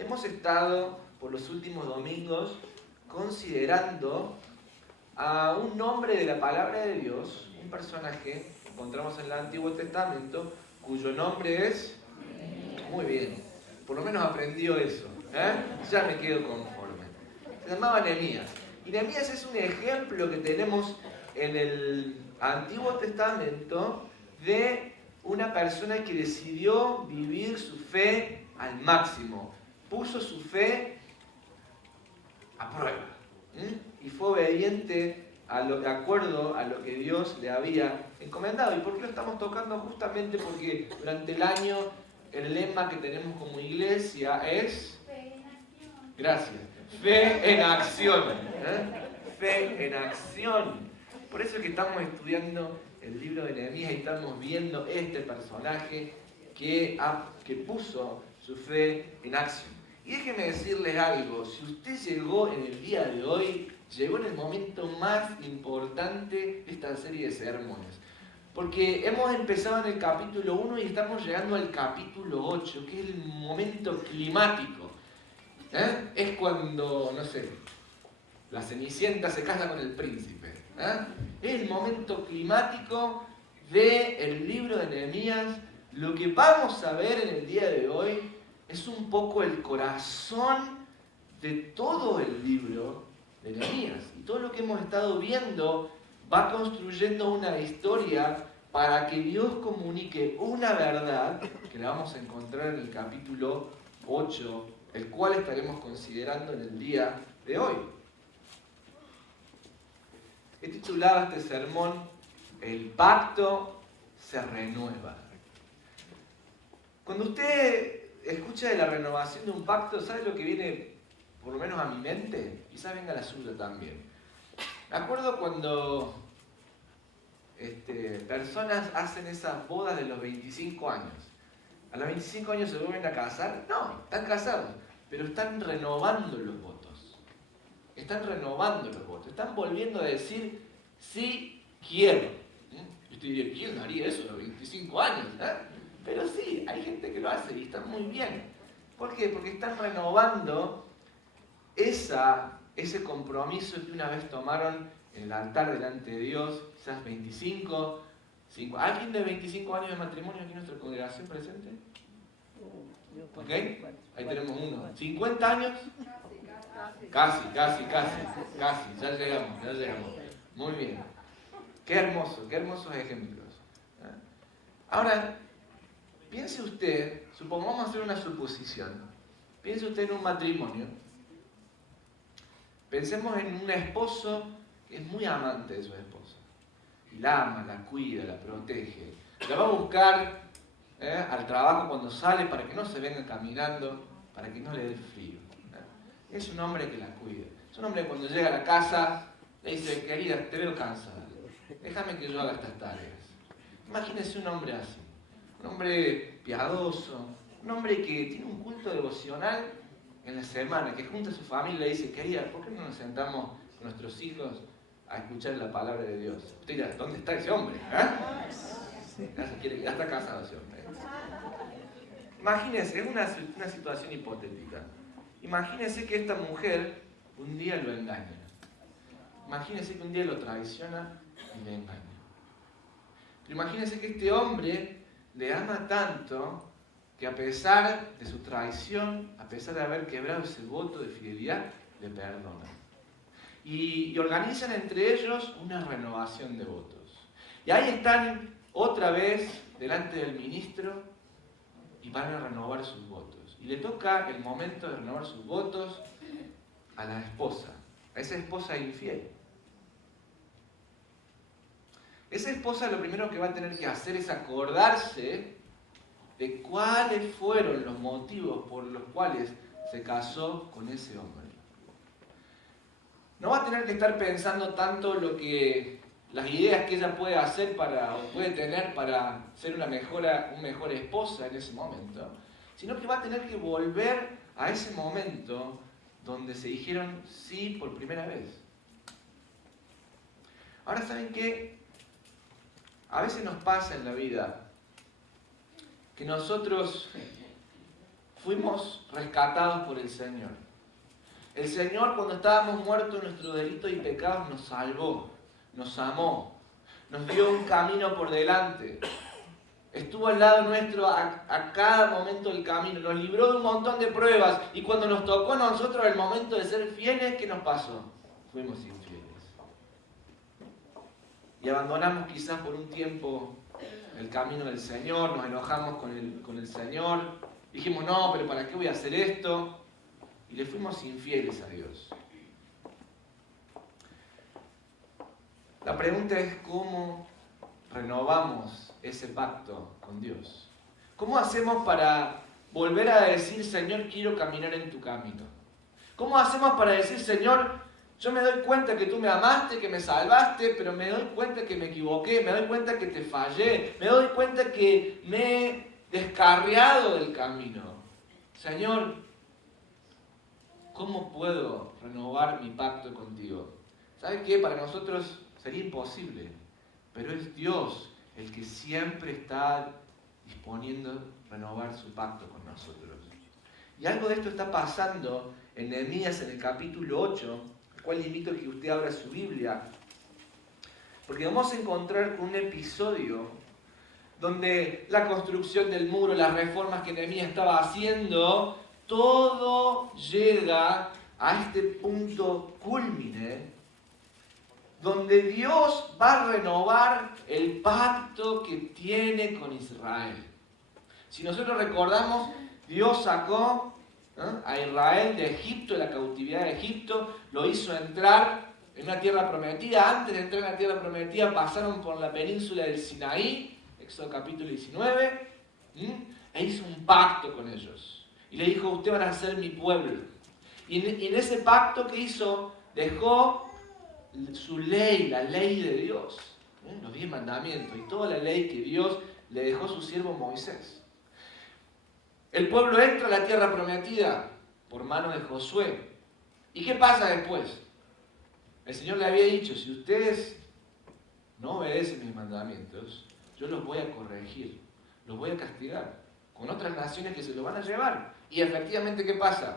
Hemos estado por los últimos domingos considerando a un nombre de la palabra de Dios, un personaje que encontramos en el Antiguo Testamento, cuyo nombre es... Muy bien, por lo menos aprendió eso, ya me quedo conforme. Se llamaba Nehemías. Y Nehemías es un ejemplo que tenemos en el Antiguo Testamento de una persona que decidió vivir su fe al máximo. Puso su fe a prueba. Y fue obediente de acuerdo a lo que Dios le había encomendado. ¿Y por qué lo estamos tocando? Justamente porque durante el año el lema que tenemos como iglesia es... Fe en acción. Gracias. Fe en acción. Fe en acción. Por eso es que estamos estudiando el libro de Nehemías y estamos viendo este personaje que puso su fe en acción. Y déjenme decirles algo, si usted llegó en el día de hoy, llegó en el momento más importante de esta serie de sermones. Porque hemos empezado en el capítulo 1 y estamos llegando al capítulo 8, que es el momento climático. Es cuando, no sé, la Cenicienta se casa con el príncipe. Es el momento climático del libro de Nehemías. Lo que vamos a ver en el día de hoy es un poco el corazón de todo el libro de Nehemías. Y todo lo que hemos estado viendo va construyendo una historia para que Dios comunique una verdad que la vamos a encontrar en el capítulo 8, el cual estaremos considerando en el día de hoy. He titulado este sermón El pacto se renueva. Cuando usted escucha de la renovación de un pacto, ¿sabe lo que viene, por lo menos a mi mente? Quizás venga a la suya también. Me acuerdo cuando personas hacen esas bodas de los 25 años. ¿A los 25 años se vuelven a casar? No, están casados, pero están renovando los votos. Están renovando los votos. Están volviendo a decir, sí quiero. Yo te diría, ¿quién haría eso a los 25 años? Pero sí, hay gente que lo hace y está muy bien. ¿Por qué? Porque están renovando ese compromiso que una vez tomaron en el altar delante de Dios, quizás 25. ¿Alguien de 25 años de matrimonio aquí en nuestra congregación presente? ¿Ok? Ahí tenemos uno. ¿50 años? Casi, ya llegamos. Muy bien. Qué hermosos ejemplos. Ahora, piense usted, vamos a hacer una suposición. Piense usted en un matrimonio. Pensemos en un esposo que es muy amante de su esposa. Y la ama, la cuida, la protege. La va a buscar al trabajo cuando sale para que no se venga caminando, para que no le dé frío. Es un hombre que la cuida. Es un hombre que cuando llega a la casa le dice, querida, te veo cansada. Déjame que yo haga estas tareas. Imagínese un hombre así. Un hombre piadoso. Un hombre que tiene un culto devocional en la semana, que junta a su familia y le dice, querida, ¿por qué no nos sentamos con nuestros hijos a escuchar la palabra de Dios? Usted dirá, ¿dónde está ese hombre? Ya está casado ese hombre. Imagínese, es una situación hipotética. Imagínese que esta mujer un día lo engaña. Imagínese que un día lo traiciona y le engaña. Pero imagínese que este hombre le ama tanto que a pesar de su traición, a pesar de haber quebrado ese voto de fidelidad, le perdona. Y organizan entre ellos una renovación de votos. Y ahí están otra vez delante del ministro y van a renovar sus votos. Y le toca el momento de renovar sus votos a la esposa, a esa esposa infiel. Esa esposa lo primero que va a tener que hacer es acordarse de cuáles fueron los motivos por los cuales se casó con ese hombre. No va a tener que estar pensando tanto las ideas que ella puede hacer o puede tener para ser una mejor esposa en ese momento, sino que va a tener que volver a ese momento donde se dijeron sí por primera vez. Ahora, ¿saben qué? A veces nos pasa en la vida que nosotros fuimos rescatados por el Señor. El Señor, cuando estábamos muertos en nuestros delitos y pecados, nos salvó, nos amó, nos dio un camino por delante. Estuvo al lado nuestro a cada momento del camino, nos libró de un montón de pruebas y cuando nos tocó a nosotros el momento de ser fieles, ¿qué nos pasó? Fuimos infieles. Y abandonamos quizás por un tiempo el camino del Señor, nos enojamos con el Señor, dijimos, no, pero ¿para qué voy a hacer esto? Y le fuimos infieles a Dios. La pregunta es cómo renovamos ese pacto con Dios. ¿Cómo hacemos para volver a decir, Señor, quiero caminar en tu camino? ¿Cómo hacemos para decir, Señor, yo me doy cuenta que tú me amaste, que me salvaste, pero me doy cuenta que me equivoqué, me doy cuenta que te fallé, me doy cuenta que me he descarriado del camino? Señor, ¿cómo puedo renovar mi pacto contigo? ¿Sabes qué? Para nosotros sería imposible, pero es Dios el que siempre está disponiendo a renovar su pacto con nosotros. Y algo de esto está pasando en Nehemías en el capítulo 8, al cual invito a que usted abra su Biblia, porque vamos a encontrar con un episodio donde la construcción del muro, las reformas que Nehemías estaba haciendo, todo llega a este punto cúlmine donde Dios va a renovar el pacto que tiene con Israel. Si nosotros recordamos, Dios sacó a Israel de Egipto, de la cautividad de Egipto, lo hizo entrar en una tierra prometida. Antes de entrar en la tierra prometida pasaron por la península del Sinaí, Éxodo capítulo 19, e hizo un pacto con ellos. Y le dijo, ustedes van a ser mi pueblo. Y en ese pacto que hizo, dejó su ley, la ley de Dios, los 10 mandamientos y toda la ley que Dios le dejó a su siervo Moisés. El pueblo entra a la tierra prometida por mano de Josué. ¿Y qué pasa después? El Señor le había dicho, si ustedes no obedecen mis mandamientos, yo los voy a corregir, los voy a castigar con otras naciones que se lo van a llevar. Y efectivamente, ¿qué pasa?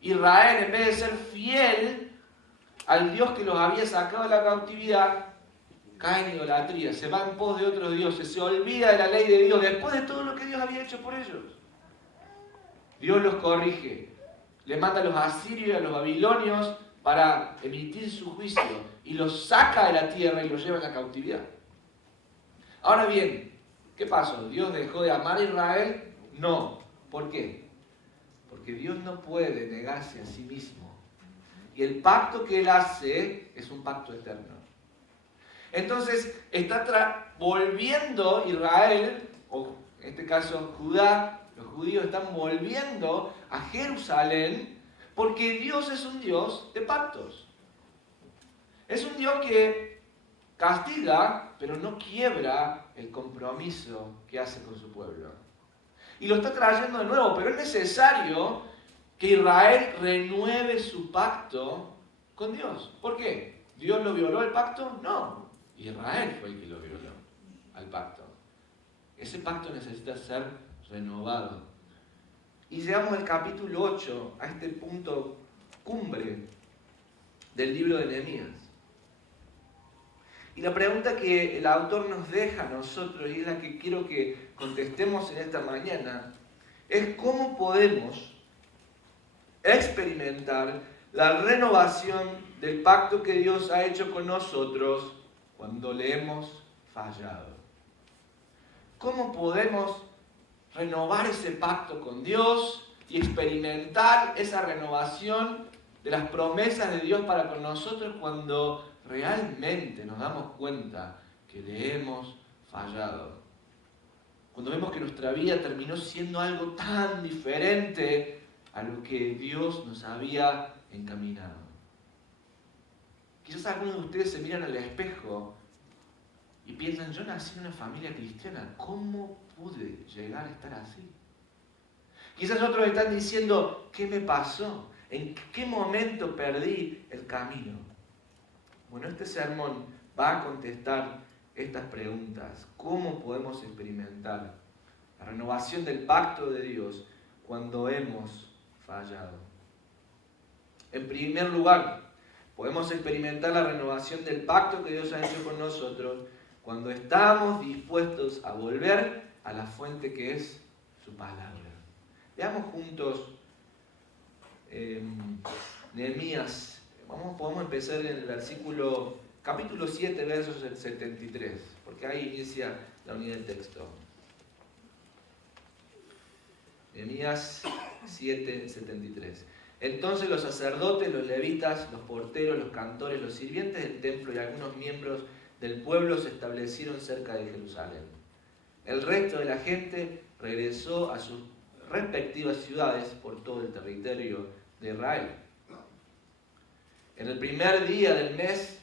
Israel, en vez de ser fiel al Dios que los había sacado de la cautividad, cae en idolatría, se va en pos de otros dioses, se olvida de la ley de Dios, después de todo lo que Dios había hecho por ellos. Dios los corrige, le manda a los asirios y a los babilonios para emitir su juicio, y los saca de la tierra y los lleva a la cautividad. Ahora bien, ¿qué pasó? ¿Dios dejó de amar a Israel? No. ¿Por qué? Porque Dios no puede negarse a sí mismo. Y el pacto que Él hace es un pacto eterno. Entonces está volviendo Israel, o en este caso Judá, los judíos están volviendo a Jerusalén porque Dios es un Dios de pactos. Es un Dios que castiga, pero no quiebra el compromiso que hace con su pueblo. Y lo está trayendo de nuevo, pero es necesario que Israel renueve su pacto con Dios. ¿Por qué? ¿Dios lo violó el pacto? No. Israel fue el que lo violó al pacto. Ese pacto necesita ser renovado. Y llegamos al capítulo 8, a este punto cumbre del libro de Nehemías. Y la pregunta que el autor nos deja a nosotros, y es la que quiero que contestemos en esta mañana, es cómo podemos experimentar la renovación del pacto que Dios ha hecho con nosotros cuando le hemos fallado. ¿Cómo podemos renovar ese pacto con Dios y experimentar esa renovación de las promesas de Dios para con nosotros cuando realmente nos damos cuenta que le hemos fallado? Cuando vemos que nuestra vida terminó siendo algo tan diferente a lo que Dios nos había encaminado. Quizás algunos de ustedes se miran al espejo y piensan, yo nací en una familia cristiana, ¿cómo pude llegar a estar así? Quizás otros están diciendo, ¿qué me pasó? ¿En qué momento perdí el camino? Bueno, este sermón va a contestar estas preguntas. ¿Cómo podemos experimentar la renovación del pacto de Dios cuando hemos fallado. En primer lugar, podemos experimentar la renovación del pacto que Dios ha hecho con nosotros cuando estamos dispuestos a volver a la fuente que es su palabra. Veamos juntos Nehemías. Podemos empezar en el capítulo 7, versos 73, porque ahí inicia la unidad del texto. Nehemías 7, 73. Entonces los sacerdotes, los levitas, los porteros, los cantores, los sirvientes del templo y algunos miembros del pueblo se establecieron cerca de Jerusalén. El resto de la gente regresó a sus respectivas ciudades por todo el territorio de Israel. En el primer día del mes